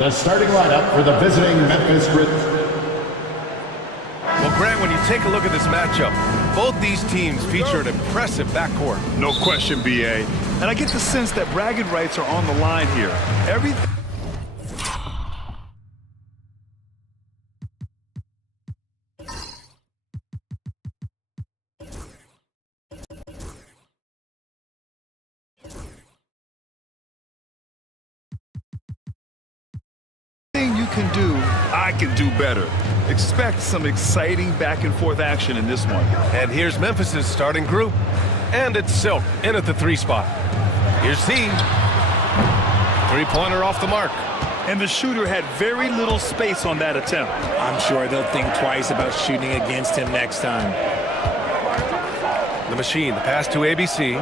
The starting lineup for the visiting Memphis Grizzlies. Well, Grant, when you take a look at this matchup, both these teams feature an impressive backcourt. No question, B.A. And I get the sense that bragging rights are on the line here. Everything. You can do, I can do better. Expect some exciting back and forth action in this one. And here's Memphis's starting group. And it's Silk in at the 3 spot. Here's Z. Three-pointer off the mark. And the shooter had very little space on that attempt. I'm sure they'll think twice about shooting against him next time. The machine, the pass to ABC.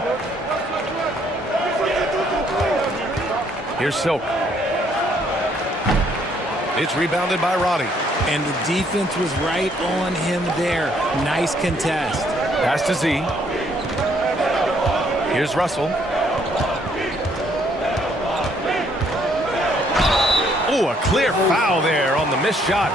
Here's Silk. It's rebounded by Roddy. And the defense was right on him there. Nice contest. Pass to Z. Here's Russell. Oh, a clear foul there on the missed shot.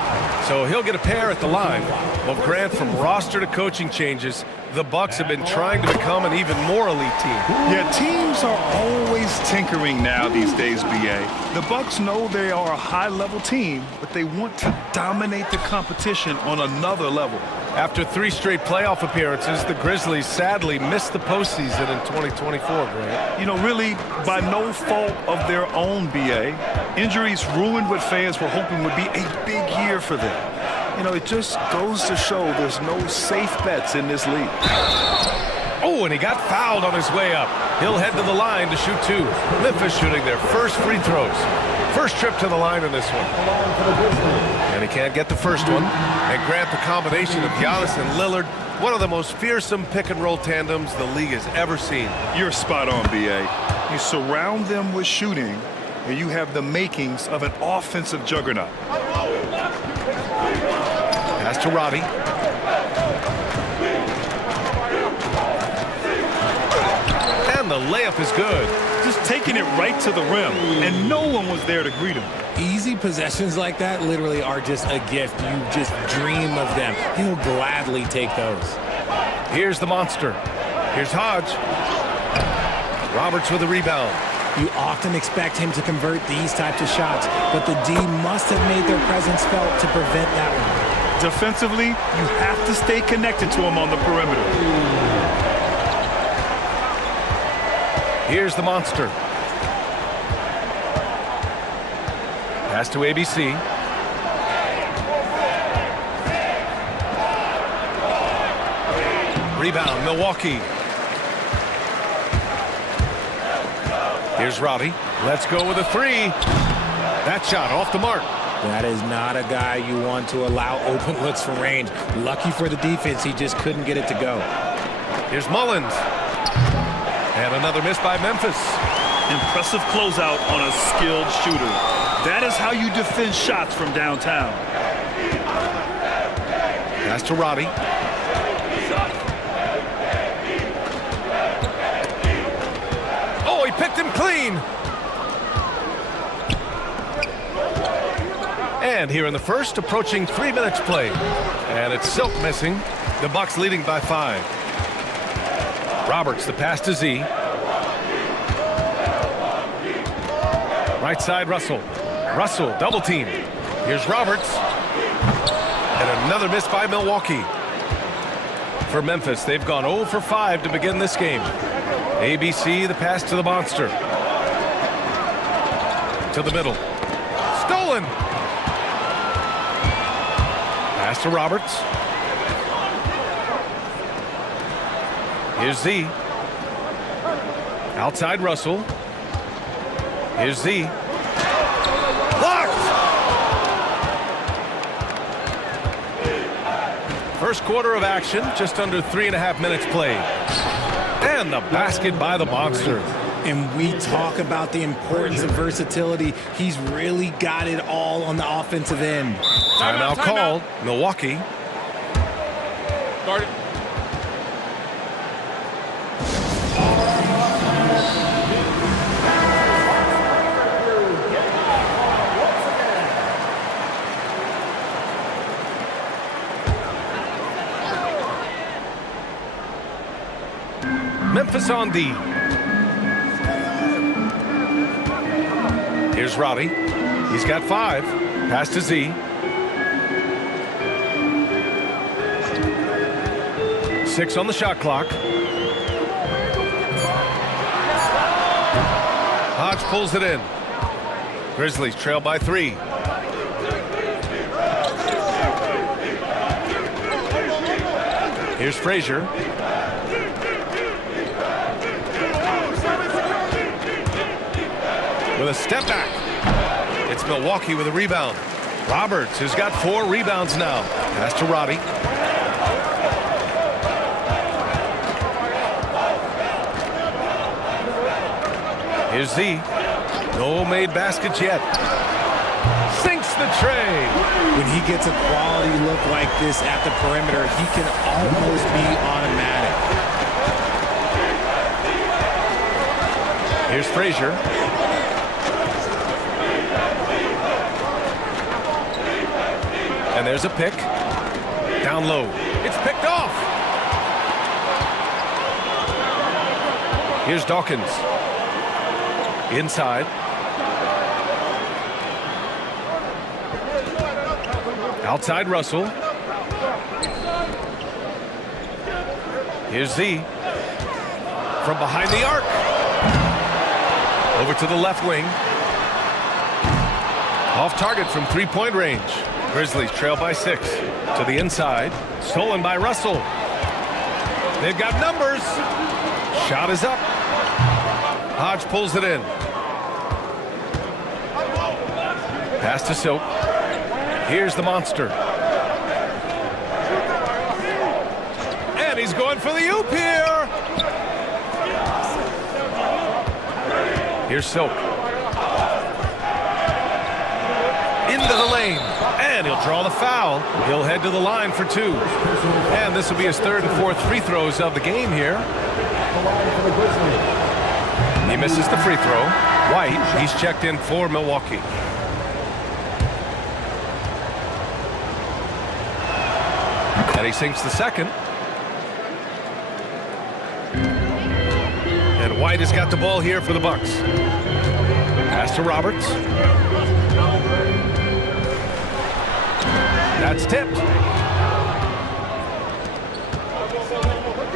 So he'll get a pair at the line. Well, Grant, from roster to coaching changes, the Bucks have been trying to become an even more elite team. Yeah, teams are always tinkering now these days, B.A. The Bucks know they are a high-level team, but they want to dominate the competition on another level. After 3 straight playoff appearances, the Grizzlies sadly missed the postseason in 2024, Grant. You know, really, by no fault of their own, B.A. Injuries ruined what fans were hoping would be a big year for them. You know, it just goes to show there's no safe bets in this league. Oh, and he got fouled on his way up. He'll head to the line to shoot 2. Memphis shooting their first free throws. First trip to the line in this one. And he can't get the first one. And Grant, the combination of Giannis and Lillard, one of the most fearsome pick-and-roll tandems the league has ever seen. You're spot on, B.A. You surround them with shooting, and you have the makings of an offensive juggernaut. Pass to Roddy. And the layup is good. Just taking it right to the rim, and no one was there to greet him. Easy possessions like that literally are just a gift. You just dream of them. He'll gladly take those. Here's the monster. Here's Hodge. Roberts with a rebound. You often expect him to convert these types of shots, but the D must have made their presence felt to prevent that one. Defensively, you have to stay connected to him on the perimeter. Here's the monster. Pass to ABC. Rebound, Milwaukee. Here's Roddy. Let's go with a 3. That shot off the mark. That is not a guy you want to allow open looks from range. Lucky for the defense, he just couldn't get it to go. Here's Mullins. And another miss by Memphis. Impressive closeout on a skilled shooter. That is how you defend shots from downtown. Pass to Roddy. Oh, he picked him clean. And here in the first, approaching 3 minutes played. And it's Silk missing. The Bucks leading by 5. Roberts, the pass to Z. Right side, Russell. Russell, double team. Here's Roberts. And another miss by Milwaukee. For Memphis, they've gone 0 for 5 to begin this game. ABC, the pass to the monster. To the middle. Stolen. Pass to Roberts. Here's Z. Outside Russell. Here's Z. Blocked! First quarter of action, just under 3.5 minutes played. And the basket by the monster. And we talk about the importance of versatility. He's really got it all on the offensive end. Timeout called. Milwaukee. Started. Memphis on D. Here's Roddy. He's got 5. Pass to Z. Six on the shot clock. Hodge pulls it in. Grizzlies trail by 3. Here's Frazier. With a step back. It's Milwaukee with a rebound. Roberts has got 4 rebounds now. Pass to Roddy. Here's Z. No made baskets yet. Sinks the tray. When he gets a quality look like this at the perimeter, he can almost be automatic. Here's Frazier. And there's a pick. Down low. It's picked off. Here's Dawkins. Inside. Outside Russell. Here's Z. From behind the arc. Over to the left wing. Off target from three-point range. Grizzlies trail by 6. To the inside. Stolen by Russell. They've got numbers. Shot is up. Hodge pulls it in. Pass to Silk. Here's the monster. And he's going for the oop here. Here's Silk. Into the lane. And he'll draw the foul. He'll head to the line for 2. And this will be his 3rd and 4th free throws of the game here. He misses the free throw. White, he's checked in for Milwaukee. And he sinks the second. And White has got the ball here for the Bucks. Pass to Roberts. That's tipped.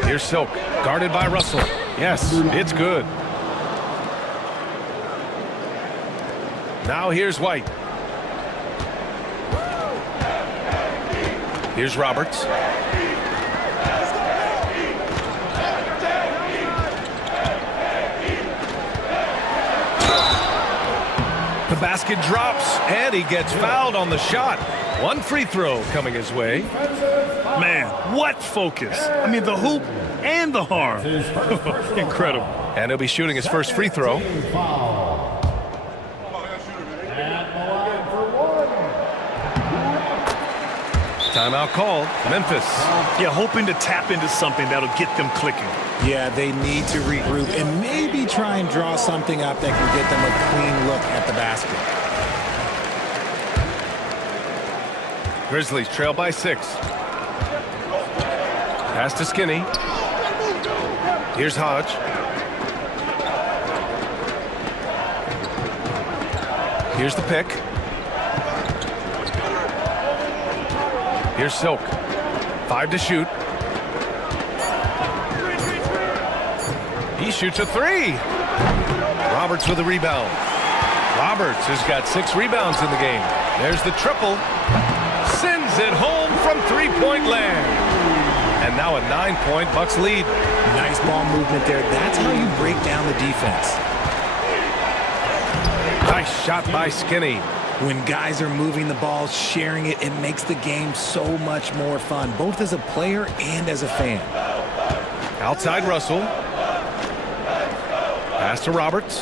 Here's Silk, guarded by Russell. Yes, it's good. Now here's White. Here's Roberts. The basket drops, and he gets fouled on the shot. 1 free throw coming his way. Man, what focus. I mean, the hoop and the harm. Incredible. And he'll be shooting his first free throw. Timeout called. Memphis. Yeah, hoping to tap into something that'll get them clicking. Yeah, they need to regroup and maybe try and draw something up that can get them a clean look at the basket. Grizzlies trail by 6. Pass to Skinny. Here's Hodge. Here's the pick. Here's Silk. 5 to shoot. He shoots a 3. Roberts with a rebound. Roberts has got 6 rebounds in the game. There's the triple. Sends it home from three-point land. And now a 9-point Bucks lead. Nice ball movement there. That's how you break down the defense. Nice shot by Skinny. When guys are moving the ball, sharing it, it makes the game so much more fun, both as a player and as a fan. Outside Russell. Pass to Roberts.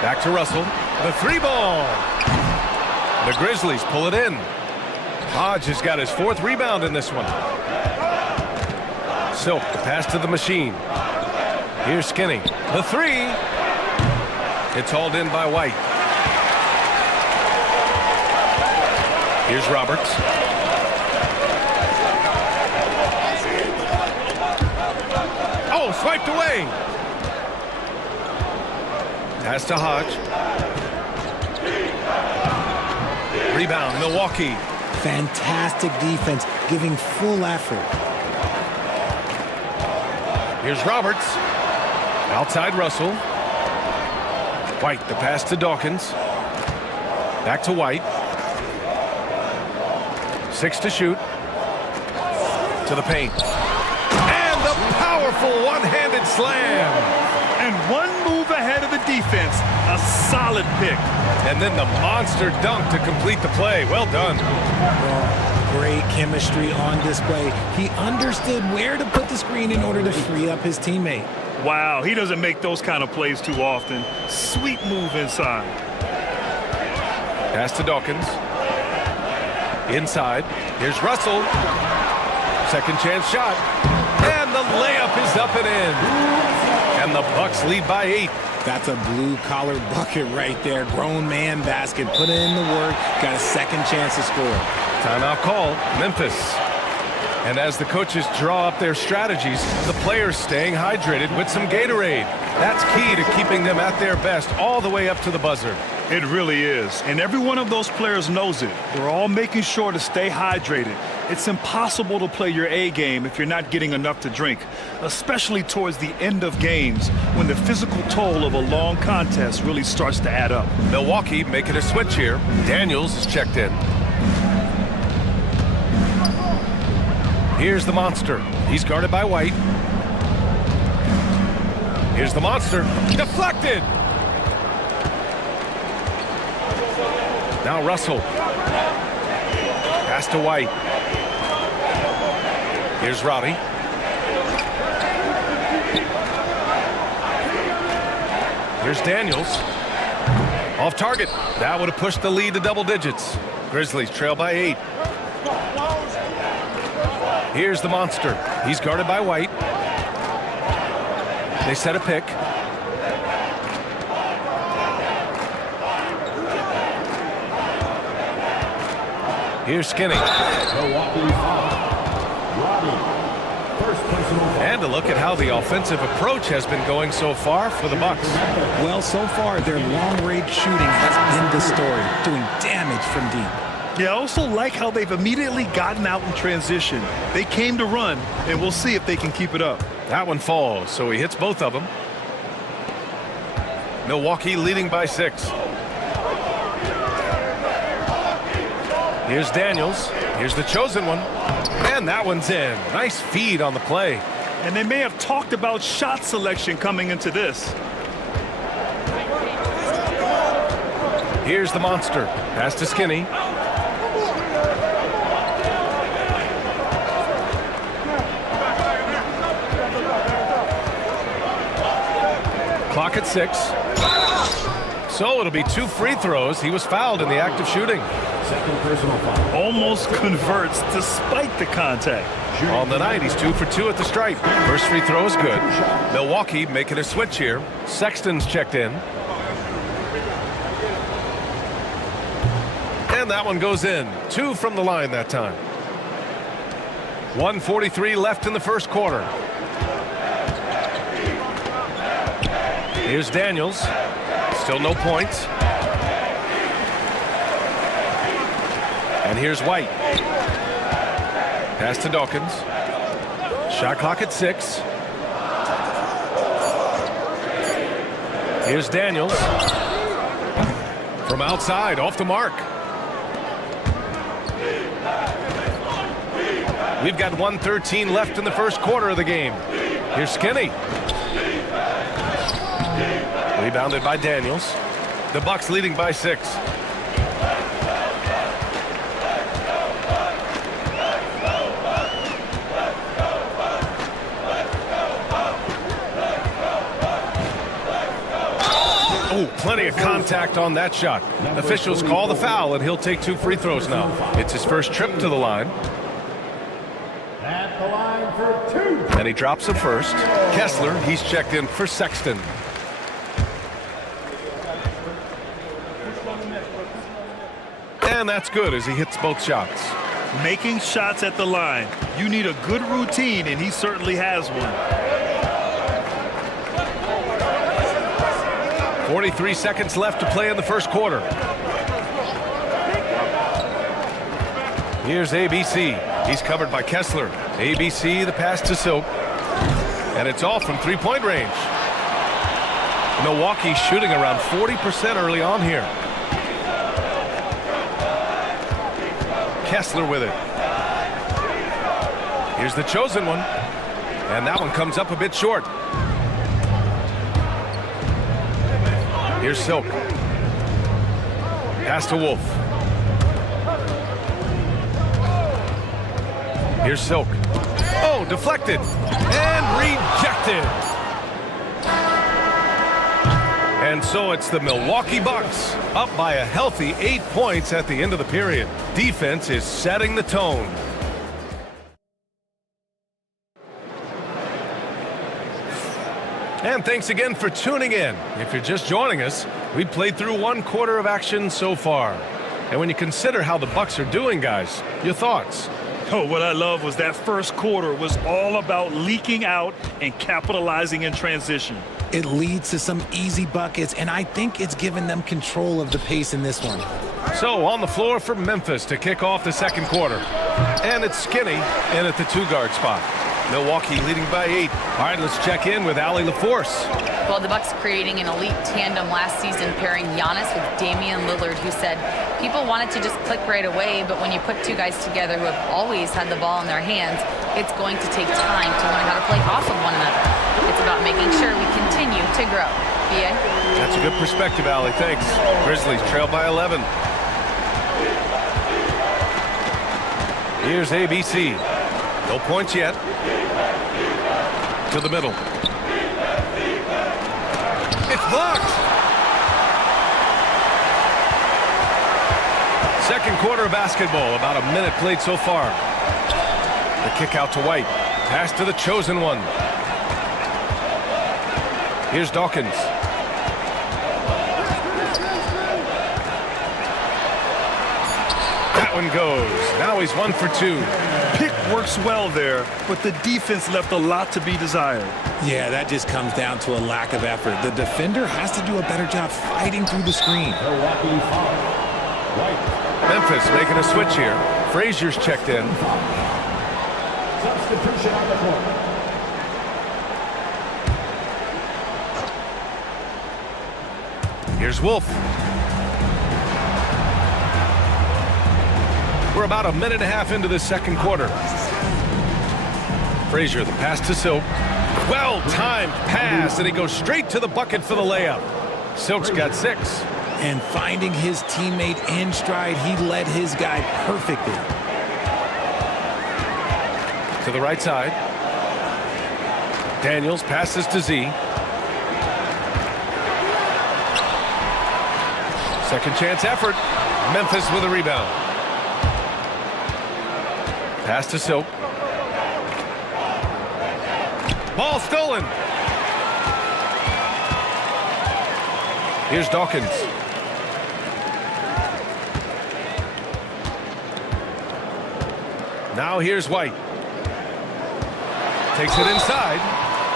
Back to Russell. The 3-ball. The Grizzlies pull it in. Hodge has got his 4th rebound in this one. Silk, the pass to the machine. Here's Skinny. The 3. It's hauled in by White. Here's Roberts. swiped away. Pass to Hodge. Rebound, Milwaukee. Fantastic defense, giving full effort. Here's Roberts. Outside Russell. White, the pass to Dawkins. Back to White. 6 to shoot. To the paint. And the powerful one-handed slam. And one move ahead of the defense. A solid pick. And then the monster dunk to complete the play. Well done. Well, great chemistry on display. He understood where to put the screen in order to free up his teammate. Wow, he doesn't make those kind of plays too often. Sweet move inside. Pass to Dawkins. Inside. Here's Russell. Second chance shot. And the layup is up and in. And the Bucks lead by 8. That's a blue-collar bucket right there. Grown man basket. Put in the work. Got a second chance to score. Timeout called. Memphis. And as the coaches draw up their strategies, the players staying hydrated with some Gatorade. That's key to keeping them at their best all the way up to the buzzer. It really is. And every one of those players knows it. They're all making sure to stay hydrated. It's impossible to play your A game if you're not getting enough to drink, especially towards the end of games when the physical toll of a long contest really starts to add up. Milwaukee making a switch here. Daniels is checked in. Here's the monster. He's guarded by White. Here's the monster. Deflected. Now Russell. Pass to White. Here's Robbie. Here's Daniels. Off target. That would have pushed the lead to double digits. Grizzlies trail by 8. Here's the monster. He's guarded by White. They set a pick. Here's Skinny. And a look at how the offensive approach has been going so far for the Bucks. Well, so far, their long-range shooting has been the story, doing damage from deep. Yeah, I also like how they've immediately gotten out in transition. They came to run, and we'll see if they can keep it up. That one falls, so he hits both of them. Milwaukee leading by 6. Here's Daniels. Here's the chosen one. And that one's in. Nice feed on the play. And they may have talked about shot selection coming into this. Here's the monster. Pass to Skinny. Clock at 6. So it'll be 2 free throws. He was fouled in the act of shooting. Second personal foul. Almost converts despite the contact. On the night, he's 2 for 2 at the stripe. First free throw is good. Milwaukee making a switch here. Sexton's checked in. And that one goes in. 2 from the line that time. 1:43 left in the first quarter. Here's Daniels. Still no points. And here's White. Pass to Dawkins. Shot clock at 6. Here's Daniels. From outside, off the mark. We've got 1:13 left in the first quarter of the game. Here's Skinny. Rebounded by Daniels. The Bucks leading by 6. Oh, plenty of contact on that shot. Officials call the foul, and he'll take 2 free throws now. It's his first trip to the line. At the line for 2. And he drops a first. Kessler, he's checked in for Sexton. And that's good as he hits both shots. Making shots at the line. You need a good routine, and he certainly has one. 43 seconds left to play in the first quarter. Here's ABC. He's covered by Kessler. ABC, the pass to Silk. And it's all from three-point range. Milwaukee shooting around 40% early on here. Kessler with it. Here's the chosen one. And that one comes up a bit short. Here's Silk. Pass to Wolf. Here's Silk. Oh, deflected. And rejected. And so it's the Milwaukee Bucks up by a healthy 8 points at the end of the period. Defense is setting the tone. And thanks again for tuning in. If you're just joining us, we played through one quarter of action so far. And when you consider how the Bucks are doing, guys, your thoughts? Oh, what I love was that first quarter was all about leaking out and capitalizing in transition. It leads to some easy buckets, and I think it's given them control of the pace in this one. So on the floor for Memphis to kick off the second quarter. And it's Skinny in at the two-guard spot. Milwaukee leading by 8. All right, let's check in with Allie LaForce. Well, the Bucks creating an elite tandem last season, pairing Giannis with Damian Lillard, who said people wanted to just click right away, but when you put two guys together who have always had the ball in their hands, it's going to take time to learn how to play off of one another. It's about making sure we continue to grow. BA? That's a good perspective, Allie. Thanks. Grizzlies trail by 11. Here's ABC. No points yet. To the middle. It's blocked. Second quarter of basketball. About a minute played so far. The kick out to White. Pass to the chosen one. Here's Dawkins. That one goes. Now he's 1 for 2. Pick works well there, but the defense left a lot to be desired. Yeah, that just comes down to a lack of effort. The defender has to do a better job fighting through the screen. Milwaukee foul. White. Memphis making a switch here. Frazier's checked in. Substitution on the court. Here's Wolf. We're about a minute and a half into the second quarter. Frazier, the pass to Silk. Well-timed pass, and he goes straight to the bucket for the layup. Silk's got 6. And finding his teammate in stride, he led his guy perfectly. To the right side. Daniels passes to Z. Second chance effort. Memphis with a rebound. Pass to Silk. Ball stolen. Here's Dawkins. Now here's White. Takes it inside.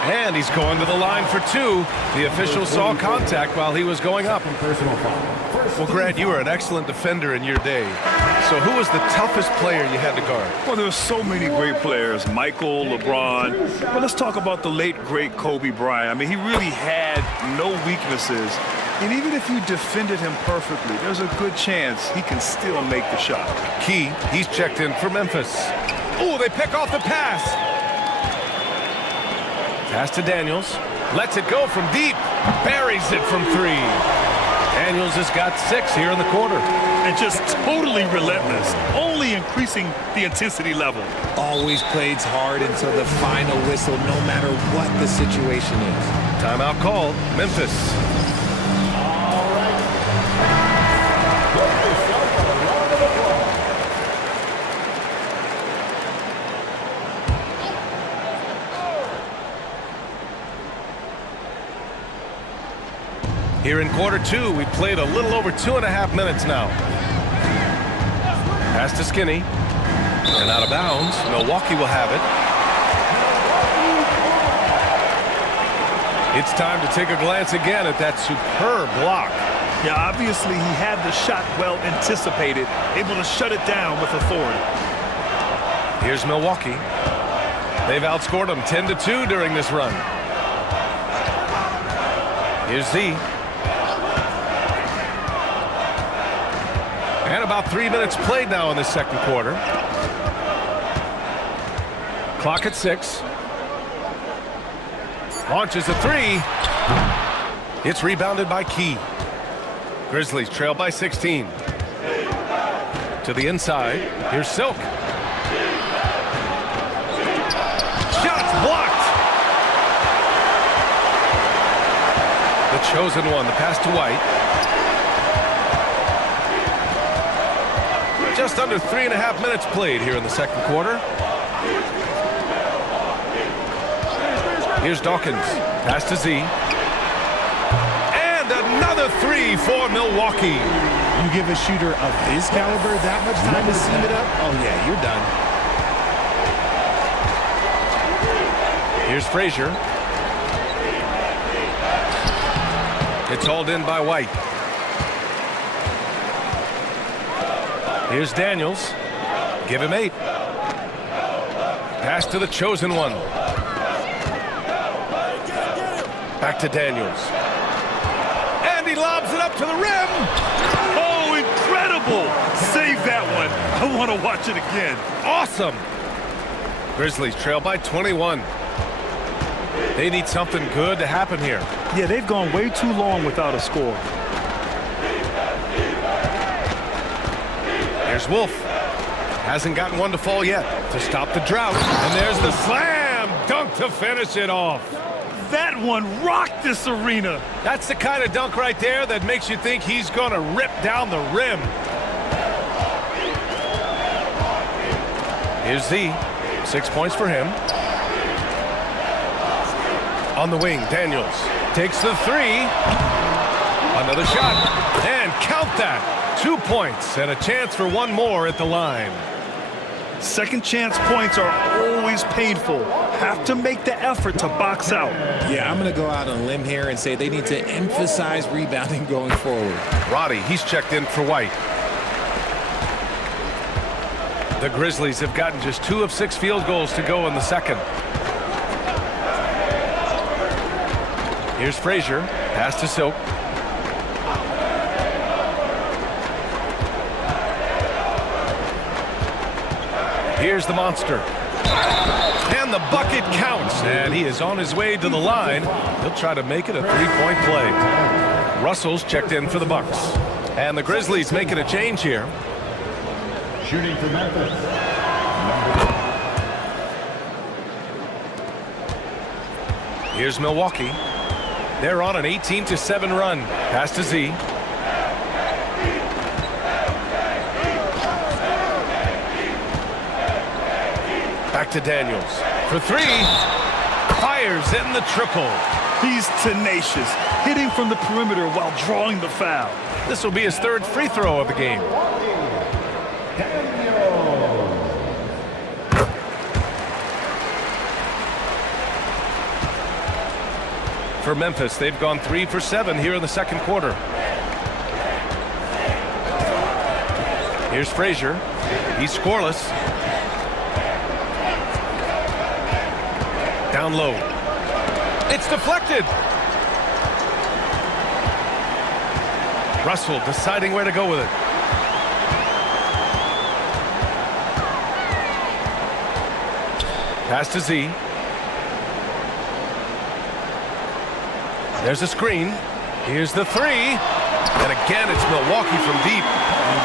And he's going to the line for 2. The official saw contact while he was going up. Personal foul. Well, Grant, you were an excellent defender in your day. So who was the toughest player you had to guard? Well, there were so many great players, Michael, LeBron. But let's talk about the late, great Kobe Bryant. I mean, he really had no weaknesses. And even if you defended him perfectly, there's a good chance he can still make the shot. Key, he's checked in for Memphis. Oh, they pick off the pass. Pass to Daniels. Lets it go from deep. Buries it from 3. Daniels has got 6 here in the quarter. And just totally relentless, only increasing the intensity level. Always plays hard until the final whistle, no matter what the situation is. Timeout called. Memphis. All right. Get yourself a round of applause. Here in quarter 2, we played a little over 2.5 minutes now. Pass to Skinny. And out of bounds. Milwaukee will have it. It's time to take a glance again at that superb block. Yeah, obviously he had the shot well anticipated, able to shut it down with authority. Here's Milwaukee. They've outscored them 10-2 during this run. Here's Z. And about 3 minutes played now in the second quarter. Clock at 6. Launches a three. It's rebounded by Key. Grizzlies trail by 16. To the inside. Here's Silk. Shots blocked. The chosen one. The pass to White. Just under 3.5 minutes played here in the second quarter. Here's Dawkins. Pass to Z. And another three for Milwaukee. You give a shooter of his caliber that much time to seam it up? Oh, yeah, you're done. Here's Frazier. It's hauled in by White. Here's Daniels. Give him 8. Pass to the chosen one. Back to Daniels. And he lobs it up to the rim. Oh, incredible. Save that one. I want to watch it again. Awesome. Grizzlies trail by 21. They need something good to happen here. Yeah, they've gone way too long without a score. Here's Wolf. Hasn't gotten one to fall yet to stop the drought. And there's the slam dunk to finish it off. That one rocked this arena. That's the kind of dunk right there that makes you think he's going to rip down the rim. Here's Z. 6 points for him. On the wing, Daniels takes the three. Another shot. And count that. 2 points and a chance for one more at the line. Second chance points are always painful. Have to make the effort to box out. Yeah, I'm going to go out on a limb here and say they need to emphasize rebounding going forward. Roddy, he's checked in for White. The Grizzlies have gotten just 2 of 6 field goals to go in the second. Here's Frazier. Pass to Silk. Here's the monster. And the bucket counts. And he is on his way to the line. He'll try to make it a 3-point play. Russell's checked in for the Bucks. And the Grizzlies making a change here. Shooting for Memphis. Here's Milwaukee. They're on an 18-7 run. Pass to Z. Back to Daniels. For 3. Fires in the triple. He's tenacious, hitting from the perimeter while drawing the foul. This will be his 3rd free throw of the game. For Memphis, they've gone 3 for 7 here in the second quarter. Here's Frazier. He's scoreless. Down low. It's deflected. Russell deciding where to go with it. Pass to Z. There's a screen. Here's the 3. And again, it's Milwaukee from deep.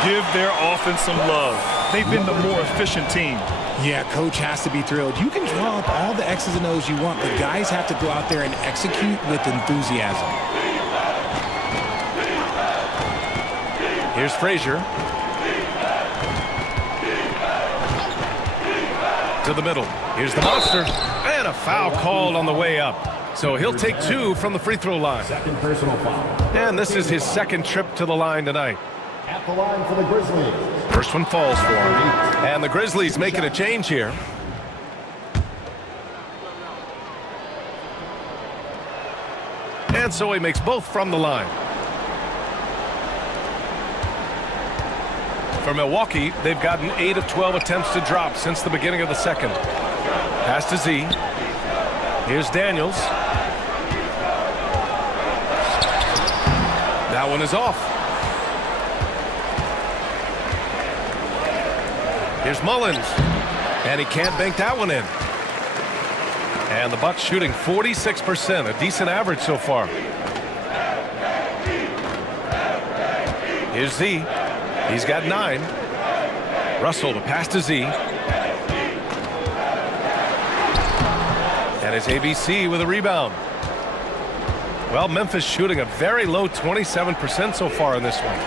Give their offense some love. They've been the more efficient team. Yeah, coach has to be thrilled. You can draw up all the X's and O's you want, but guys have to go out there and execute with enthusiasm. Here's Frazier. To the middle. Here's the monster. And a foul called on the way up. So he'll take 2 from the free throw line. Second personal foul. And this is his 2nd trip to the line tonight. At the line for the Grizzlies. First one falls for him. And the Grizzlies making a change here. And so he makes both from the line. For Milwaukee, they've gotten 8 of 12 attempts to drop since the beginning of the second. Pass to Z. Here's Daniels. That one is off. Here's Mullins. And he can't bank that one in. And the Bucks shooting 46%, a decent average so far. Here's Z. He's got 9. Russell to pass to Z. And it's ABC with a rebound. Well, Memphis shooting a very low 27% so far in this one.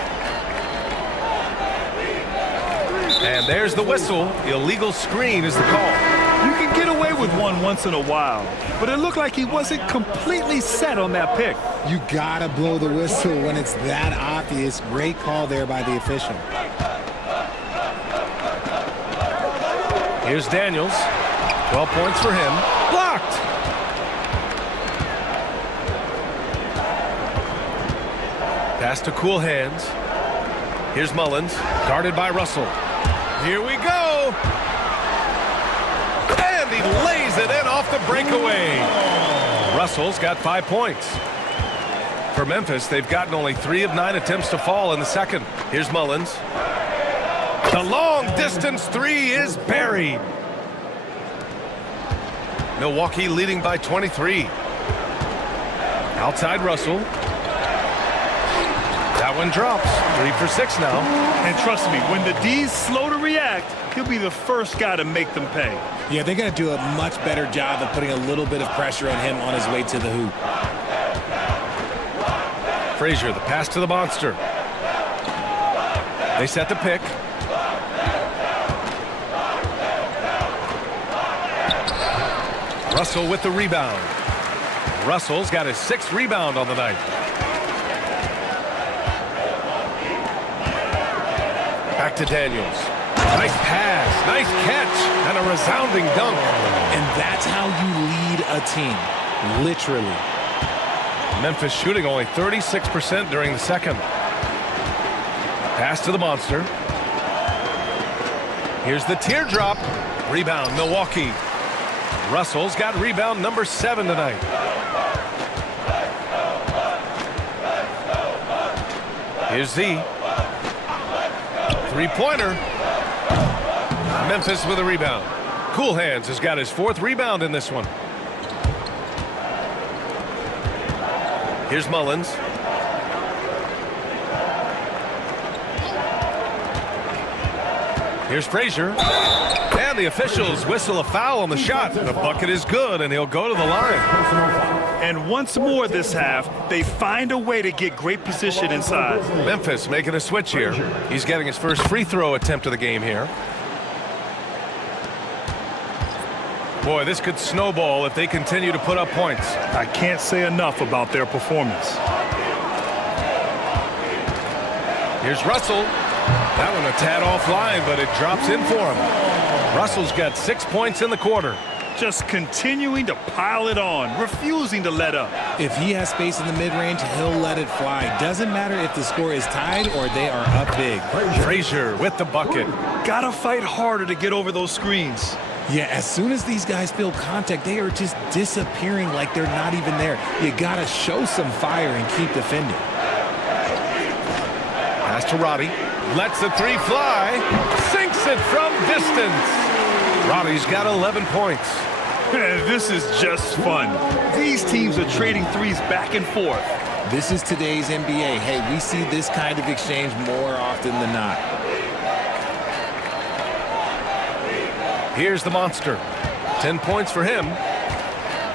And there's the whistle. Illegal screen is the call. You can get away with one once in a while, but it looked like he wasn't completely set on that pick. You gotta blow the whistle when it's that obvious. Great call there by the official. Here's Daniels. 12 points for him. Blocked. Pass to cool hands. Here's Mullins. Guarded by Russell. Here we go. And he lays it in off the breakaway. Russell's got 5 points. For Memphis, they've gotten only 3 of 9 attempts to fall in the second. Here's Mullins. The long distance 3 is buried. Milwaukee leading by 23. Outside Russell. That one drops. 3 for 6 now. And trust me, when the D's slow to react, he'll be the first guy to make them pay. Yeah, they're going to do a much better job of putting a little bit of pressure on him on his way to the hoop. Frazier, the pass to the monster. They set the pick. Russell with the rebound. Russell's got his 6th rebound on the night. Back to Daniels. Nice pass, nice catch, and a resounding dunk. And that's how you lead a team, literally. Memphis shooting only 36% during the second. Pass to the monster. Here's the teardrop. Rebound, Milwaukee. Russell's got rebound number 7 tonight. Here's Z. Three-pointer. Memphis with a rebound. Cool Hands has got his 4th rebound in this one. Here's Mullins. Here's Frazier. And the officials whistle a foul on the shot. The bucket is good, and he'll go to the line. And once more this half, they find a way to get great position inside. Memphis making a switch here. He's getting his first free throw attempt of the game here. Boy, this could snowball if they continue to put up points. I can't say enough about their performance. Here's Russell. That one a tad offline, but it drops in for him. Russell's got 6 points in the quarter. Just continuing to pile it on, refusing to let up. If he has space in the mid-range, he'll let it fly. Doesn't matter if the score is tied or they are up big. Frazier with the bucket. Gotta fight harder to get over those screens. Yeah, as soon as these guys feel contact, they are just disappearing like they're not even there. You gotta show some fire and keep defending. Pass to Roddy. Lets the 3 fly. Sinks it from distance. Roddy's got 11 points. This is just fun. These teams are trading threes back and forth. This is today's NBA. Hey, we see this kind of exchange more often than not. Here's the monster. 10 points for him.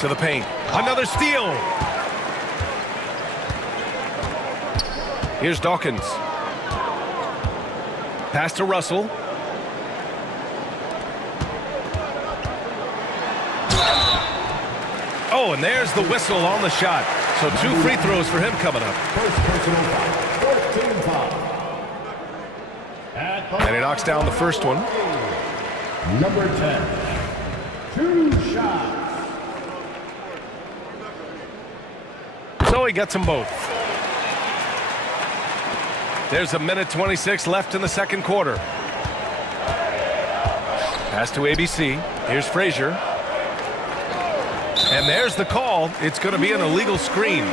To the paint. Another steal. Here's Dawkins. Pass to Russell. Oh, and there's the whistle on the shot. So 2 free throws for him coming up. First personal foul. 14 foul. And he knocks down the first one. Number 10. 2 shots. So So he gets them both. There's a minute 26 left in the second quarter. Pass to ABC. Here's Frazier. And there's the call. It's going to be an illegal screen.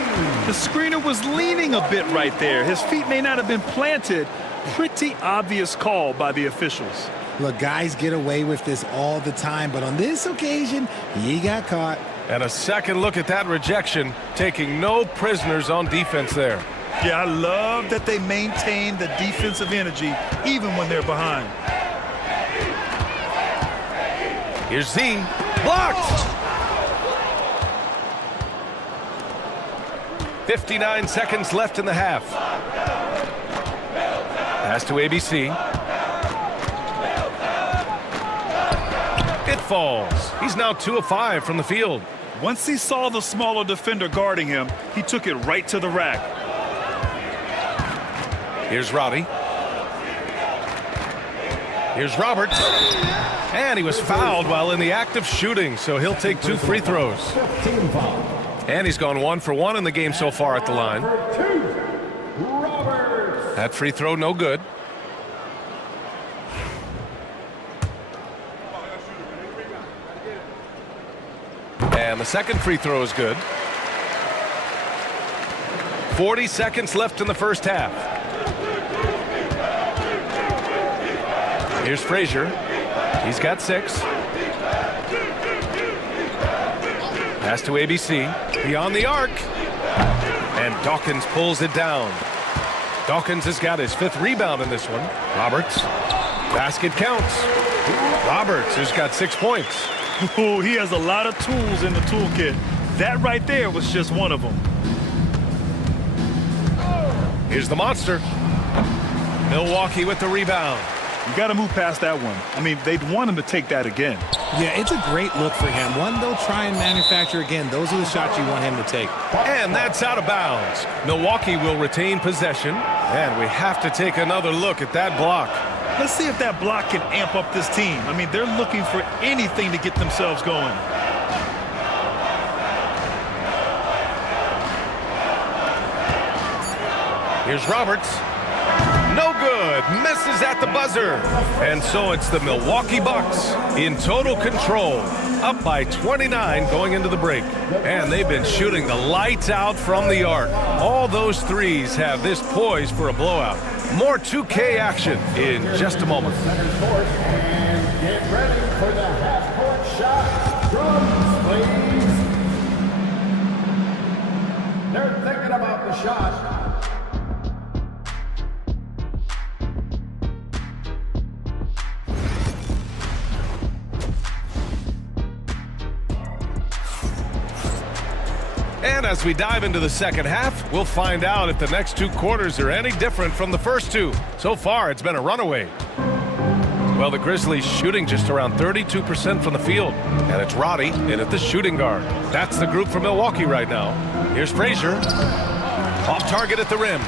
The screener was leaning a bit right there. His feet may not have been planted. Pretty obvious call by the officials. Look, guys get away with this all the time, but on this occasion, he got caught. And a second look at that rejection, taking no prisoners on defense there. Yeah, I love that they maintain the defensive energy even when they're behind. Here's Z. Blocked! 59 seconds left in the half. Pass to ABC. It falls. He's now 2 of 5 from the field. Once he saw the smaller defender guarding him, he took it right to the rack. Here's Roddy. Here's Roberts. And he was fouled while in the act of shooting, so he'll take 2 free throws. And he's gone 1 for 1 in the game so far at the line. That free throw no good. And the second free throw is good. 40 seconds left in the first half. Here's Frazier. He's got 6. Pass to ABC. Beyond the arc. And Dawkins pulls it down. Dawkins has got his 5th rebound in this one. Roberts. Basket counts. Roberts has got 6 points. Oh, he has a lot of tools in the toolkit. That right there was just one of them. Here's the monster. Milwaukee with the rebound. You got to move past that one. I mean, they'd want him to take that again. Yeah, it's a great look for him. One they'll try and manufacture again. Those are the shots you want him to take. And that's out of bounds. Milwaukee will retain possession. And we have to take another look at that block. Let's see if that block can amp up this team. I mean, they're looking for anything to get themselves going. Here's Roberts. No good. Misses at the buzzer. And so it's the Milwaukee Bucks in total control. Up by 29 going into the break. And they've been shooting the lights out from the arc. All those threes have this poised for a blowout. More 2K action in just a moment. Center court, and get ready for the half-court shot. Drums, please. They're thinking about the shot. And as we dive into the second half, we'll find out if the next 2 quarters are any different from the first 2. So far, it's been a runaway. Well, the Grizzlies shooting just around 32% from the field. And it's Roddy in at the shooting guard. That's the group for Milwaukee right now. Here's Frazier. Off target at the rim.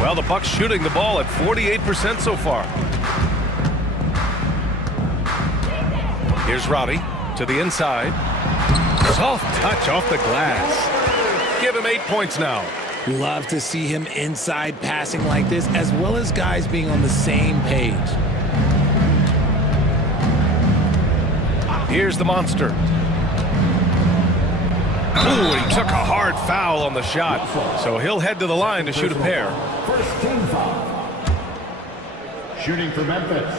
Well, the Bucks shooting the ball at 48% so far. Here's Roddy to the inside. Soft touch off the glass. Give him 8 points now. Love to see him inside passing like this, as well as guys being on the same page. Here's the monster. Ooh, and he took a hard foul on the shot. So he'll head to the line to shoot a pair. First team foul. Shooting for Memphis.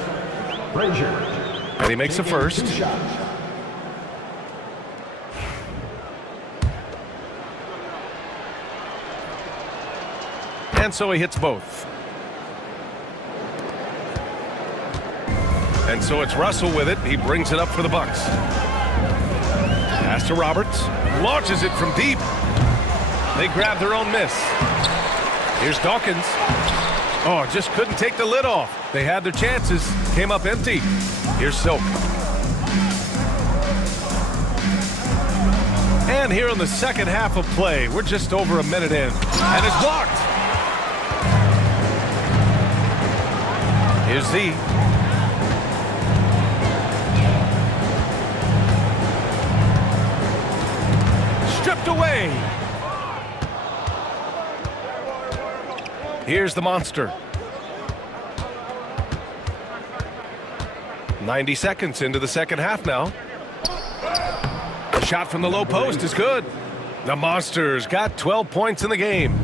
Frazier. And he makes the first. 2 shots. And so he hits both. And so it's Russell with it. He brings it up for the Bucks. Pass to Roberts. Launches it from deep. They grab their own miss. Here's Dawkins. Oh, just couldn't take the lid off. They had their chances. Came up empty. Here's Silk. And here in the second half of play, we're just over a minute in. And it's blocked. Here's Z. Stripped away. Here's the monster. 90 seconds into the second half now. The shot from the low post is good. The Monsters got 12 points in the game.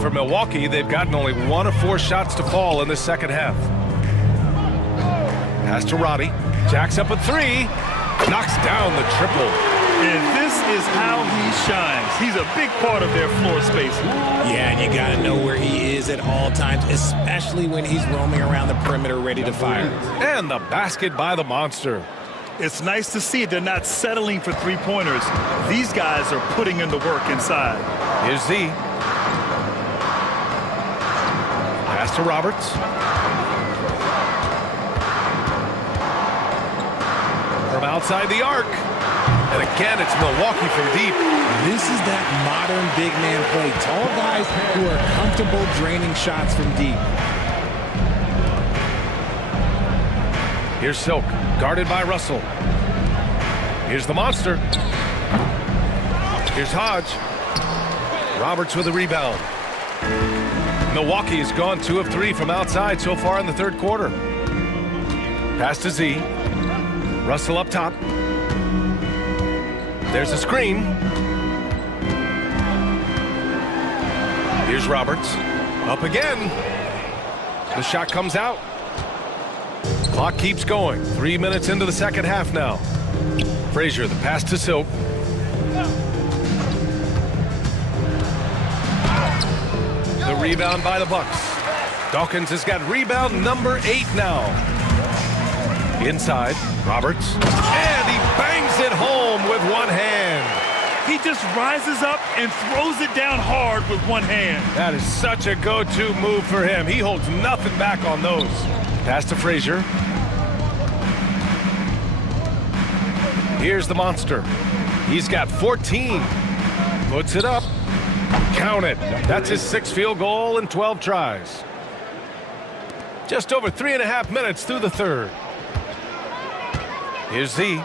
For Milwaukee, they've gotten only 1 of 4 shots to fall in the second half. Pass to Roddy. Jacks up a 3. Knocks down the triple. And this is how he shines. He's a big part of their floor space. Yeah, and you got to know where he is at all times, especially when he's roaming around the perimeter ready to fire. And the basket by the Monster. It's nice to see they're not settling for three-pointers. These guys are putting in the work inside. Here's Z. Pass to Roberts. From outside the arc. And again, it's Milwaukee from deep. This is that modern big man play. Tall guys who are comfortable draining shots from deep. Here's Silk, guarded by Russell. Here's the Monster. Here's Hodge. Roberts with a rebound. Milwaukee has gone 2 of 3 from outside so far in the third quarter. Pass to Z. Russell up top. There's a screen. Here's Roberts. Up again. The shot comes out. Clock keeps going. 3 minutes into the second half now. Frazier, the pass to Silk. The rebound by the Bucks. Dawkins has got rebound number 8 now. Inside, Roberts. And he bangs it home with one hand. He just rises up and throws it down hard with one hand. That is such a go-to move for him. He holds nothing back on those. Pass to Frazier. Here's the Monster. He's got 14. Puts it up. Count it. That's his 6th field goal in 12 tries. Just over 3.5 minutes through the third. Here's Z.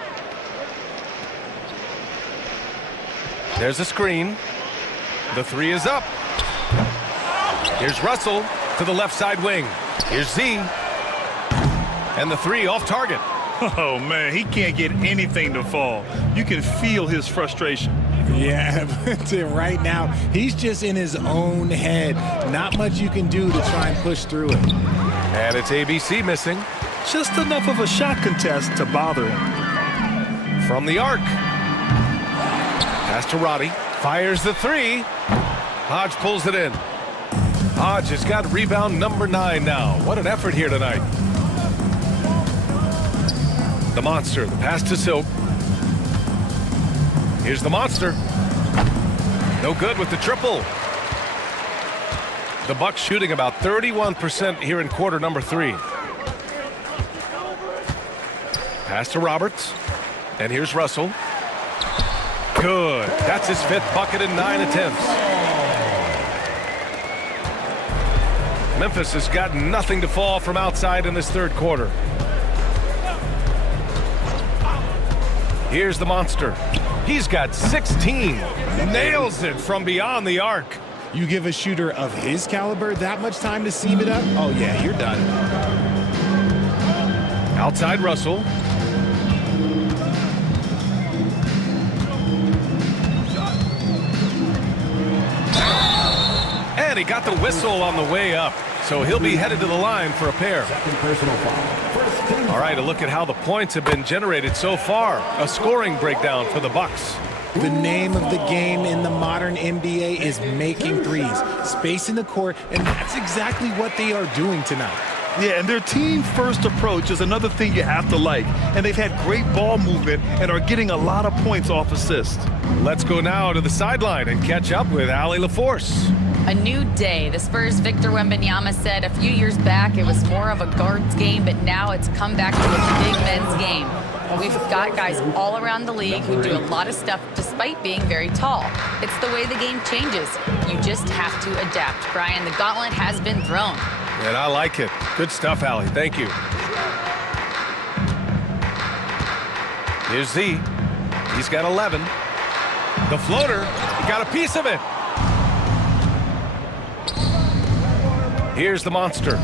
There's a screen. The 3 is up. Here's Russell to the left side wing. Here's Z. And the 3 off target. Oh, man, he can't get anything to fall. You can feel his frustration. Yeah, but right now, he's just in his own head. Not much you can do to try and push through it. And it's ABC missing. Just enough of a shot contest to bother him. From the arc. Pass to Roddy. Fires the 3. Hodge pulls it in. Hodge has got rebound number 9 now. What an effort here tonight. The Monster, the pass to Silk. Here's the Monster. No good with the triple. The Bucks shooting about 31% here in quarter number 3. Pass to Roberts. And here's Russell. Good. That's his 5th bucket in 9 attempts. Memphis has got nothing to fall from outside in this third quarter. Here's the Monster. He's got 16. Nails it from beyond the arc. You give a shooter of his caliber that much time to seam it up? Oh, yeah, you're done. Outside Russell. And he got the whistle on the way up. So he'll be headed to the line for a pair. Second personal foul. All right, a look at how the points have been generated so far. A scoring breakdown for the Bucks. The name of the game in the modern NBA is making threes, spacing the court, and that's exactly what they are doing tonight. Yeah, and their team-first approach is another thing you have to like. And they've had great ball movement and are getting a lot of points off assist. Let's go now to the sideline and catch up with Allie LaForce. A new day. The Spurs' Victor Wembanyama said a few years back it was more of a guards game, but now it's come back to a big men's game. We've got guys all around the league who do a lot of stuff despite being very tall. It's the way the game changes. You just have to adapt. Brian, the gauntlet has been thrown. And I like it. Good stuff, Allie. Thank you. Here's Z. He's got 11. The floater, he got a piece of it. Here's the monster.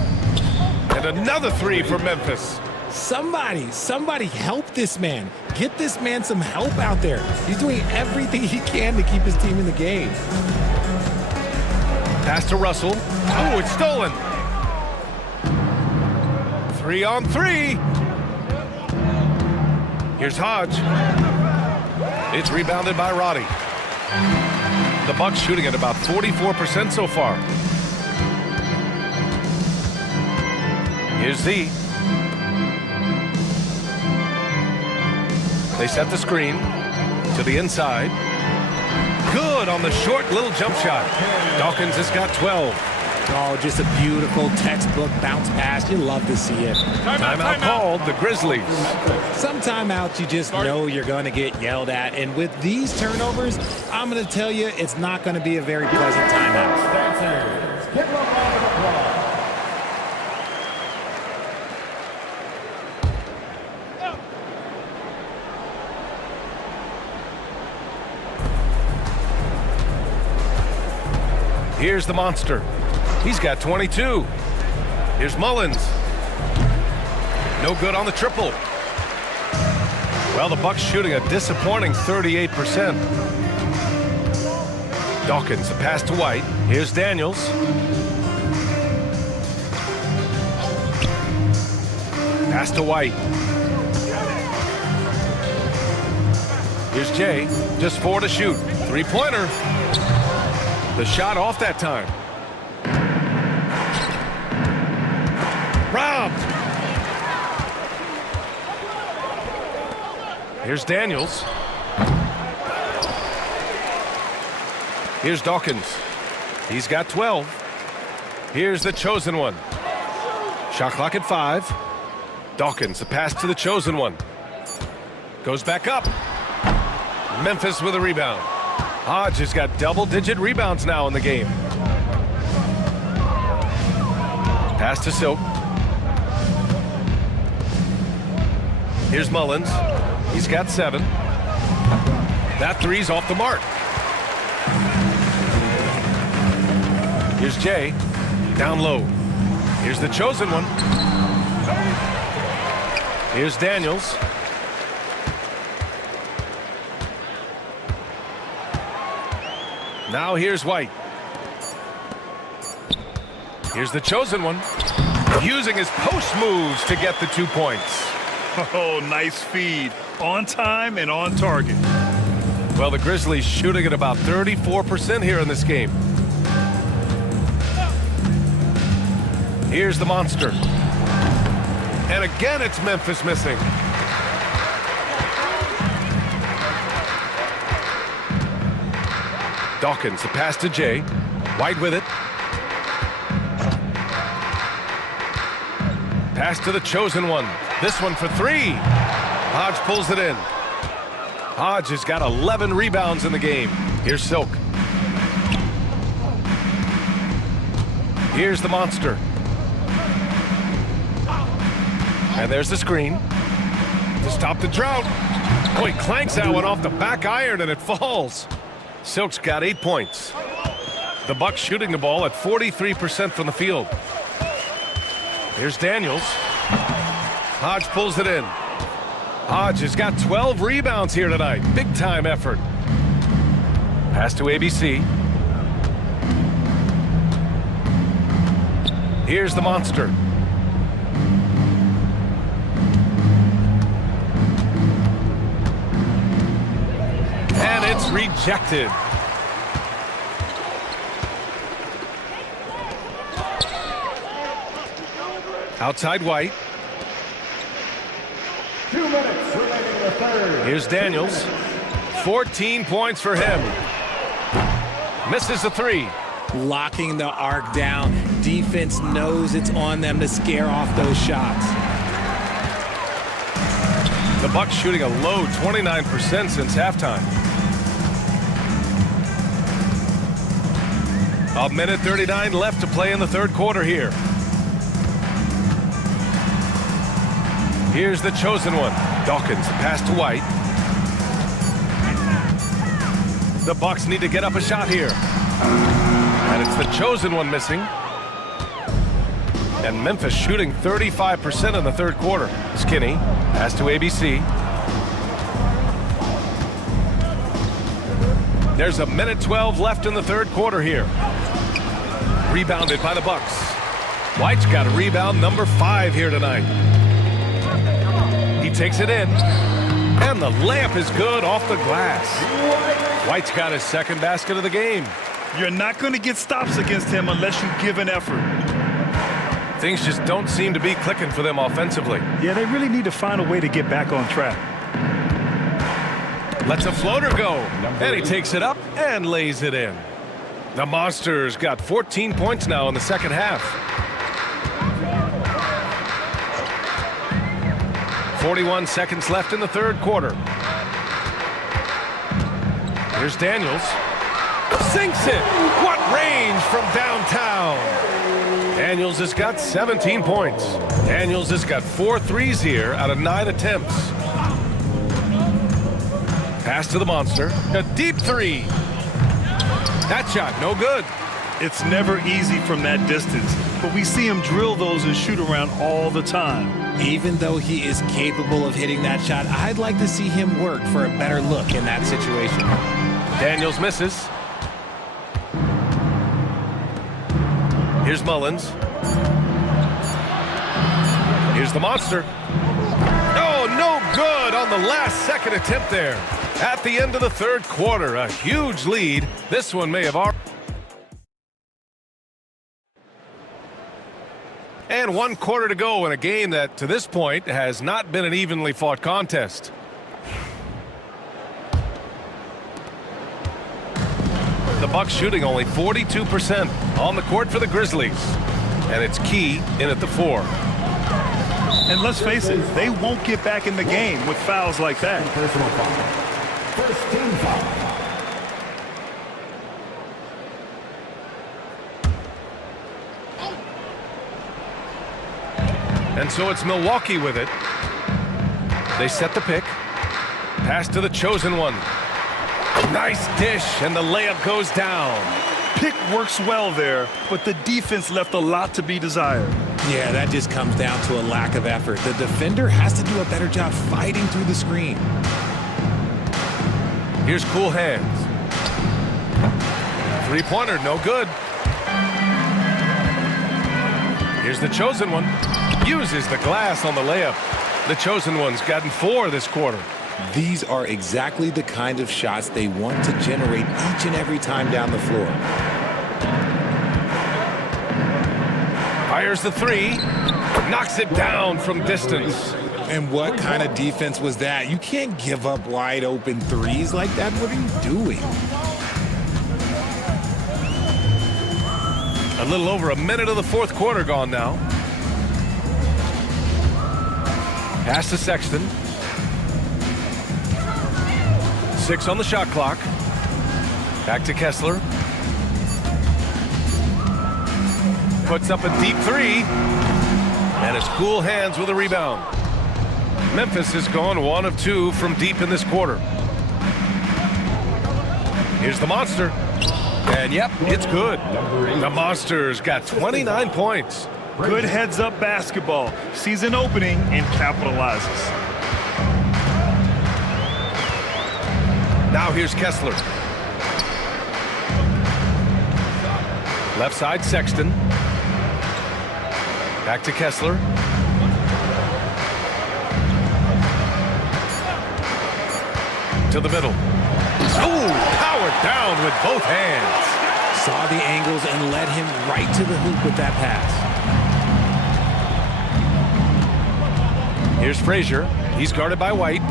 And another three for Memphis. Somebody help this man. Get this man some help out there. He's doing everything he can to keep his team in the game. Pass to Russell. Oh, it's stolen. 3-on-3. Here's Hodge. It's rebounded by Roddy. The Bucks shooting at about 44% so far. Here's Z. They set the screen to the inside. Good on the short little jump shot. Dawkins has got 12. Oh, just a beautiful textbook bounce pass. You love to see it. Timeout called the Grizzlies. Some timeouts you just know you're going to get yelled at. And with these turnovers, I'm going to tell you it's not going to be a very pleasant timeout. Dancers, give them a round of applause. Here's the monster. He's got 22. Here's Mullins. No good on the triple. Well, the Bucks shooting a disappointing 38%. Dawkins, a pass to White. Here's Daniels. Pass to White. Here's Jay. Just 4 to shoot. Three-pointer. The shot off that time. Robbed. Here's Daniels. Here's Dawkins. He's got 12. Here's the chosen one. Shot clock at 5. Dawkins, the pass to the chosen one. Goes back up. Memphis with a rebound. Hodge has got double-digit rebounds now in the game. Pass to Silk. Here's Mullins. He's got 7. That three's off the mark. Here's Jay. Down low. Here's the chosen one. Here's Daniels. Now here's White. Here's the chosen one. Using his post moves to get the 2 points. Oh, nice feed. On time and on target. Well, the Grizzlies shooting at about 34% here in this game. Here's the monster. And again, it's Memphis missing. Dawkins, the pass to Jay. White with it. Pass to the chosen one. This one for 3. Hodge pulls it in. Hodge has got 11 rebounds in the game. Here's Silk. Here's the monster. And there's the screen to stop the drought. Oh, he clanks that one off the back iron and it falls. Silk's got 8 points. The Bucks shooting the ball at 43% from the field. Here's Daniels. Hodge pulls it in. Hodge has got 12 rebounds here tonight. Big time effort. Pass to ABC. Here's the monster. And it's rejected. Outside White. 2 minutes remaining in the third. Here's Daniels. 14 points for him. Misses the 3. Locking the arc down. Defense knows it's on them to scare off those shots. The Bucks shooting a low 29% since halftime. A minute 39 left to play in the third quarter here. Here's the chosen one. Dawkins, pass to White. The Bucks need to get up a shot here. And it's the chosen one missing. And Memphis shooting 35% in the third quarter. Skinny, pass to ABC. There's a minute 12 left in the third quarter here. Rebounded by the Bucks. White's got a rebound number 5 here tonight. He takes it in. And the layup is good off the glass. White's got his second basket of the game. You're not going to get stops against him unless you give an effort. Things just don't seem to be clicking for them offensively. Yeah, they really need to find a way to get back on track. Lets a floater go. And he takes it up and lays it in. The Monsters got 14 points now in the second half. 41 seconds left in the third quarter. Here's Daniels. Sinks it. What range from downtown. Daniels has got 17 points. Daniels has got 4 threes here out of 9 attempts. Pass to the Monster. A deep 3. That shot, no good. It's never easy from that distance, but we see him drill those and shoot around all the time. Even though he is capable of hitting that shot, I'd like to see him work for a better look in that situation. Daniels misses. Here's Mullins. Here's the Monster. Oh, no good on the last second attempt there. At the end of the third quarter, a huge lead. This one may have already. And 1 quarter to go in a game that, to this point, has not been an evenly fought contest. The Bucks shooting only 42% on the court for the Grizzlies. And it's Key in at the 4. And let's face it, they won't get back in the game with fouls like that. Personal foul. First team foul. And so it's Milwaukee with it. They set the pick. Pass to the chosen one. Nice dish, and the layup goes down. Pick works well there, but the defense left a lot to be desired. Yeah, that just comes down to a lack of effort. The defender has to do a better job fighting through the screen. Here's Cool Hands. Three-pointer, no good. Here's the chosen one. Uses the glass on the layup. The chosen one's gotten 4 this quarter. These are exactly the kind of shots they want to generate each and every time down the floor. Fires the 3. Knocks it down from distance. And what kind of defense was that? You can't give up wide open threes like that. What are you doing? A little over a minute of the fourth quarter gone now. Pass to Sexton. 6 on the shot clock. Back to Kessler. Puts up a deep 3. And it's Cool Hands with a rebound. Memphis has gone 1 of 2 from deep in this quarter. Here's the Monster. And yep, it's good. The Monsters got 29 points. Good heads-up basketball. Sees an opening and capitalizes. Now here's Kessler. Left side, Sexton. Back to Kessler. To the middle. Oh, powered down with both hands. Saw the angles and led him right to the hoop with that pass. Here's Frazier. He's guarded by White.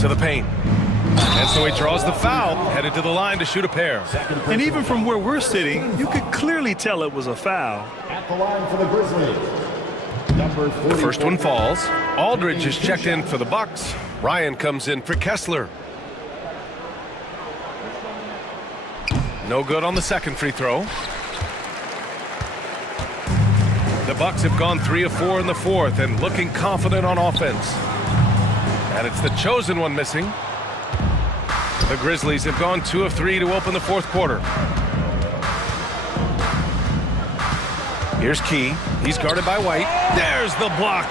To the paint. And so he draws the foul, headed to the line to shoot a pair. And even from where we're sitting, you could clearly tell it was a foul. At the line for the Grizzlies. Number 40. The first one falls. Aldridge is checked in for the Bucks. Ryan comes in for Kessler. No good on the second free throw. The Bucks have gone 3 of 4 in the fourth and looking confident on offense. And it's the chosen one missing. The Grizzlies have gone 2 of 3 to open the fourth quarter. Here's Key. He's guarded by White. There's the block.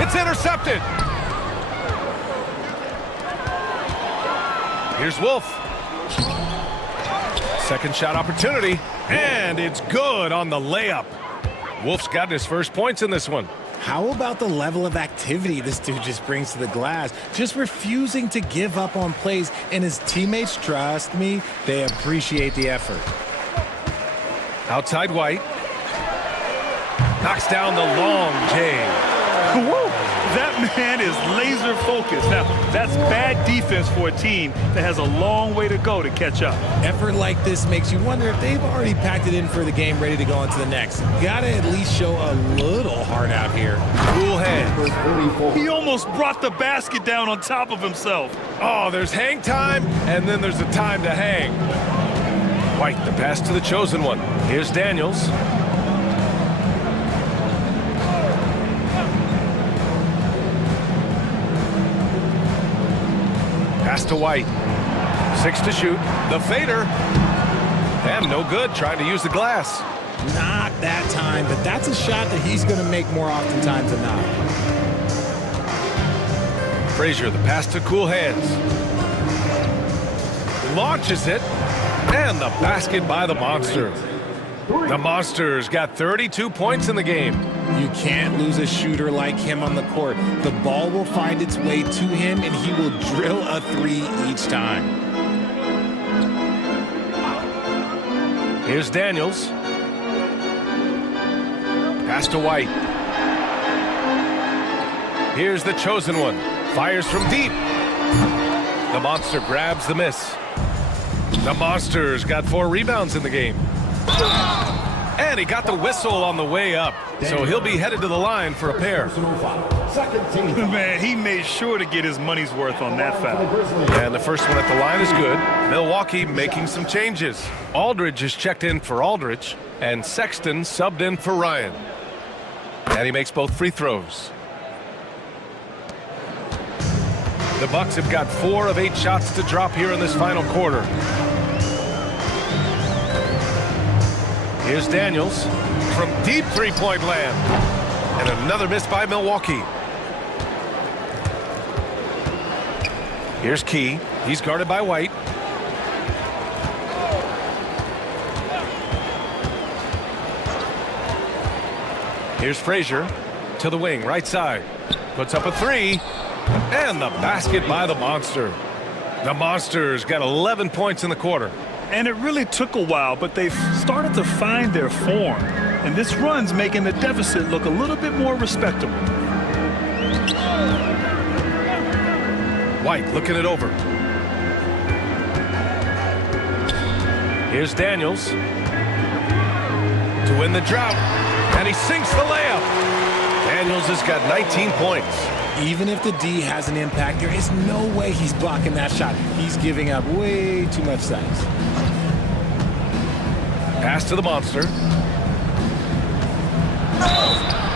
It's intercepted. Here's Wolf. Second shot opportunity, and it's good on the layup. Wolf's gotten his first points in this one. How about the level of activity this dude just brings to the glass? Just refusing to give up on plays, and his teammates, trust me, they appreciate the effort. Outside White. Knocks down the long J. Woo! That man is laser focused. Now, that's bad defense for a team that has a long way to go to catch up. Effort like this makes you wonder if they've already packed it in for the game, ready to go on to the next. Gotta at least show a little heart out here. Cool hands. He almost brought the basket down on top of himself. Oh, there's hang time, and then there's a time to hang. White, the pass to the chosen one. Here's Daniels. Pass to White. 6 to shoot. The fader. And no good, trying to use the glass. Not that time, but that's a shot that he's going to make more oftentimes than not. Frazier, the pass to Cool Hands. Launches it. And the basket by the Monster. The Monster's got 32 points in the game. You can't lose a shooter like him on the court. The ball will find its way to him, and he will drill a 3 each time. Here's Daniels. Pass to White. Here's the chosen one. Fires from deep. The Monster grabs the miss. The Monster's got 4 rebounds in the game. And he got the whistle on the way up. So he'll be headed to the line for a pair. Man, he made sure to get his money's worth on that foul. And the first one at the line is good. Milwaukee making some changes. Aldridge is checked in for Aldridge, and Sexton subbed in for Ryan. And he makes both free throws. The Bucks have got 4 of 8 shots to drop here in this final quarter. Here's Daniels from deep three-point land. And another miss by Milwaukee. Here's Key. He's guarded by White. Here's Frazier to the wing, right side. Puts up a 3. And the basket by the Monster. The Monster's got 11 points in the quarter. And it really took a while, but they've started to find their form. And this run's making the deficit look a little bit more respectable. White looking it over. Here's Daniels to win the drought. And he sinks the layup. Daniels has got 19 points. Even if the D has an impact, there is no way he's blocking that shot. He's giving up way too much size. Pass to the Monster.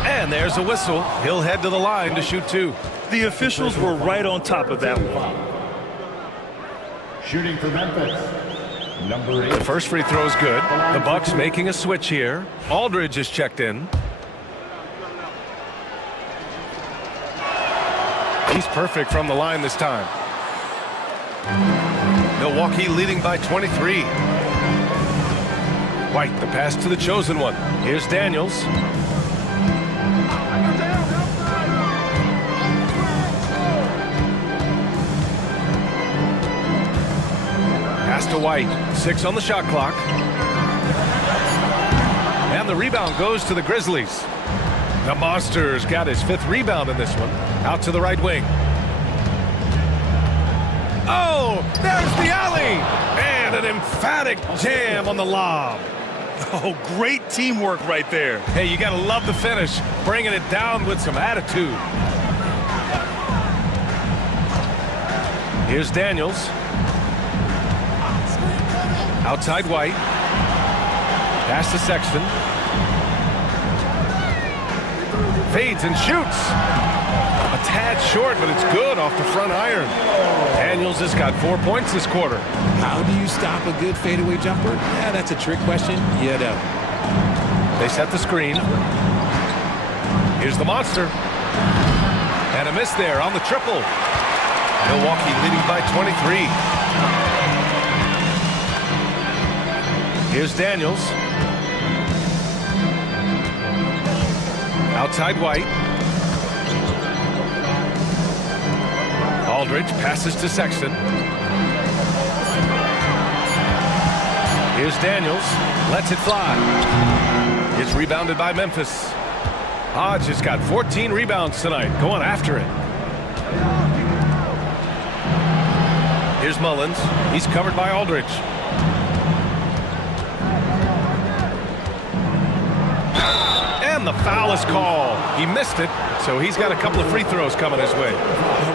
And there's a whistle. He'll head to the line to shoot 2. The officials were right on top of that one. Shooting for Memphis, number 8. The first free throw is good. The Bucks making a switch here. Aldridge is checked in. He's perfect from the line this time. Milwaukee leading by 23. White, the pass to the chosen one. Here's Daniels. Pass to White. 6 on the shot clock. And the rebound goes to the Grizzlies. The Monster's got his 5th rebound in this one. Out to the right wing. Oh, there's the alley! And an emphatic jam on the lob. Oh, great teamwork right there. Hey, you gotta love the finish. Bringing it down with some attitude. Here's Daniels. Outside White. Pass to Sexton. Fades and shoots. A tad short, but it's good off the front iron. Daniels has got 4 points this quarter. How do you stop a good fadeaway jumper? Yeah, that's a trick question. You know. They set the screen. Here's the monster. And a miss there on the triple. Milwaukee leading by 23. Here's Daniels. Outside White. Aldridge passes to Sexton. Here's Daniels. Lets it fly. It's rebounded by Memphis. Hodge has got 14 rebounds tonight, going after it. Here's Mullins. He's covered by Aldridge. And the foul is called. He missed it, so he's got a couple of free throws coming his way.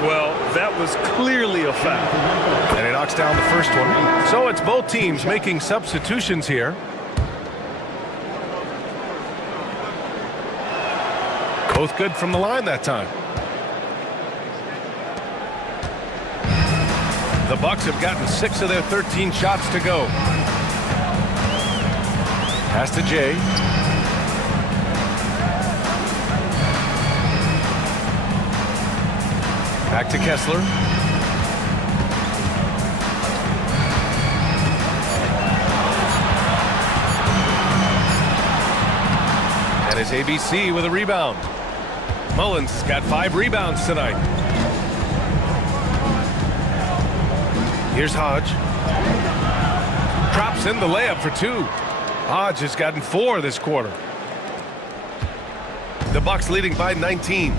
Well, that was clearly a foul. And he knocks down the first one. So it's both teams making substitutions here. Both good from the line that time. The Bucks have gotten 6 of their 13 shots to go. Pass to Jay. Back to Kessler. And it's ABC with a rebound. Mullins has got 5 rebounds tonight. Here's Hodge. Drops in the layup for 2. Hodge has gotten 4 this quarter. The Bucks leading by 19.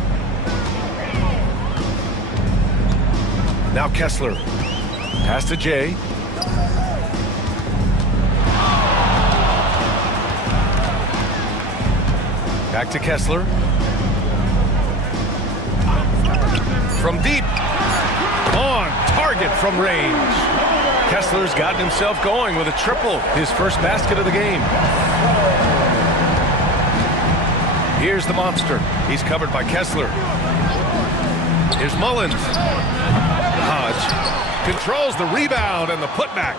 Now Kessler. Pass to Jay. Back to Kessler. From deep. On target from range. Kessler's gotten himself going with a triple. His first basket of the game. Here's the monster. He's covered by Kessler. Here's Mullins. Hodge controls the rebound and the putback.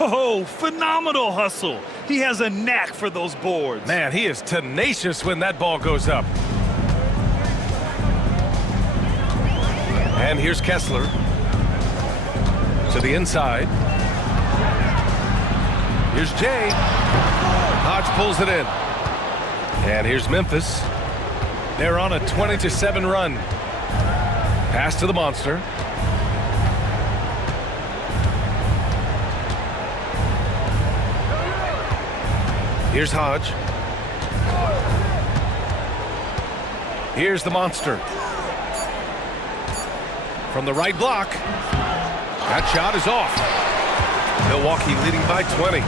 Oh, phenomenal hustle. He has a knack for those boards. Man, he is tenacious when that ball goes up. And here's Kessler to the inside. Here's Jay. Hodge pulls it in. And here's Memphis. They're on a 20-7 run. Pass to the monster. Here's Hodge. Here's the monster. From the right block. That shot is off. Milwaukee leading by 20.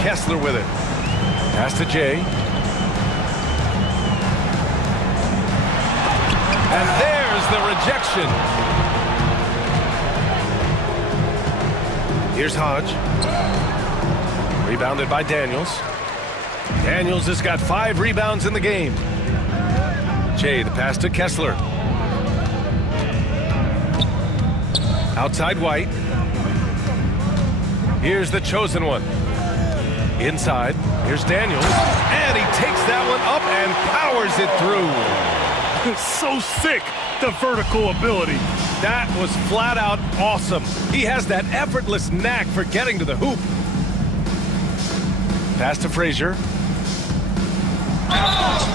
Kessler with it. Pass to Jay. And there's the rejection. Here's Hodge. Rebounded by Daniels. Daniels has got 5 rebounds in the game. Jay, the pass to Kessler. Outside White. Here's the chosen one. Inside. Here's Daniels. And he takes that one up and powers it through. So sick, the vertical ability. That was flat out awesome. He has that effortless knack for getting to the hoop. Pass to Frazier.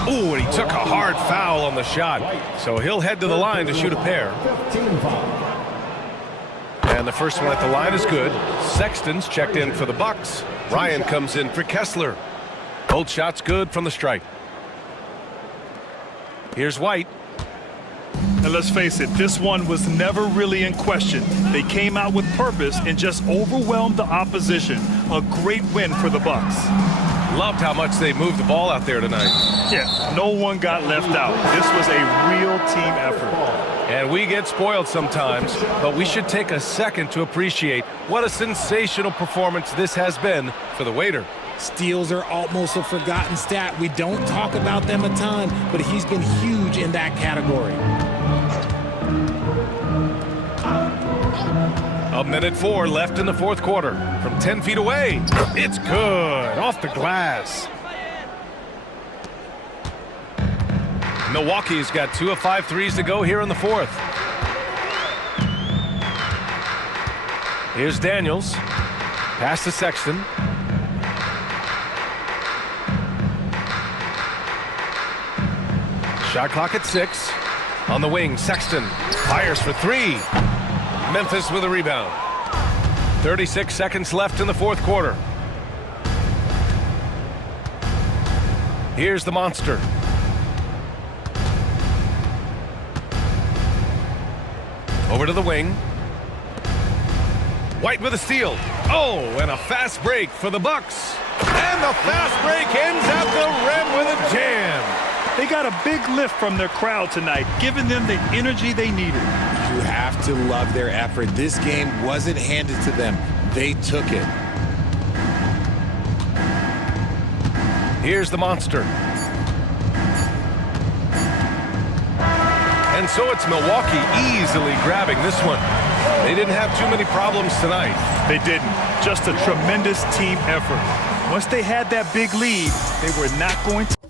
Ooh, and he took a hard foul on the shot. So he'll head to the line to shoot a pair. And the first one at the line is good. Sexton's checked in for the Bucks. Ryan comes in for Kessler. Both shots good from the stripe. Here's White. And let's face it, this one was never really in question. They came out with purpose and just overwhelmed the opposition. A great win for the Bucks. Loved how much they moved the ball out there tonight. Yeah, no one got left out. This was a real team effort. And we get spoiled sometimes, but we should take a second to appreciate what a sensational performance this has been for the waiter. Steals are almost a forgotten stat. We don't talk about them a ton, but he's been huge in that category. 1:04 left in the fourth quarter. From 10 feet away, it's good. Off the glass. Milwaukee's got 2 of 5 threes to go here in the fourth. Here's Daniels. Pass to Sexton. Shot clock at 6. On the wing, Sexton fires for 3. Memphis with a rebound. 36 seconds left in the fourth quarter. Here's the monster. Over to the wing. White with a steal. Oh, and a fast break for the Bucks. And the fast break ends at the rim with a jam. They got a big lift from their crowd tonight, giving them the energy they needed. You have to love their effort. This game wasn't handed to them. They took it. Here's the monster. And so it's Milwaukee easily grabbing this one. They didn't have too many problems tonight. They didn't. Just a tremendous team effort. Once they had that big lead, they were not going to